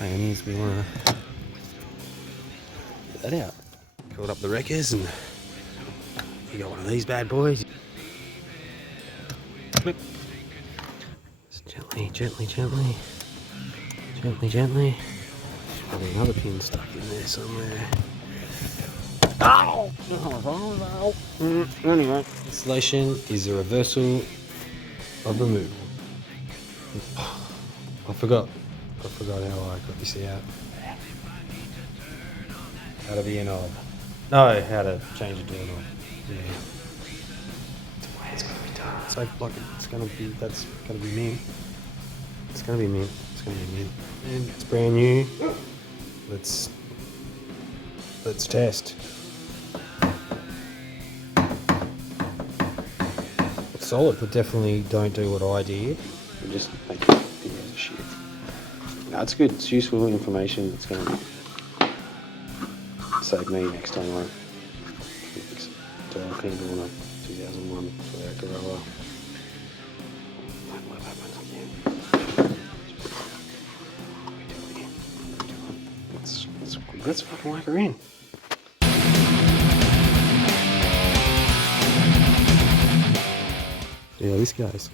mayonnaise, we want to get that out. Filled up the wreckers, and you got one of these bad boys. Clip. Just gently, gently, gently. Gently, gently. Probably another pin stuck in there somewhere. Ow! Anyway, installation is a reversal of removal. I forgot how I got this out. How to be a knob. No, how to change a doorknob. Yeah. It's the way it's gonna be done. So like it's gonna be, that's gonna be mint. It's gonna be mint. It's gonna be mint. And it's brand new. Let's test. It's solid, but definitely don't do what I did. And just make videos of shit. No, it's good. It's useful information. It's gonna save me next time I fix door handle on a 2001 Toyota Corolla. Don't let that happen again. Let's fucking whack her in. Yeah, this guy's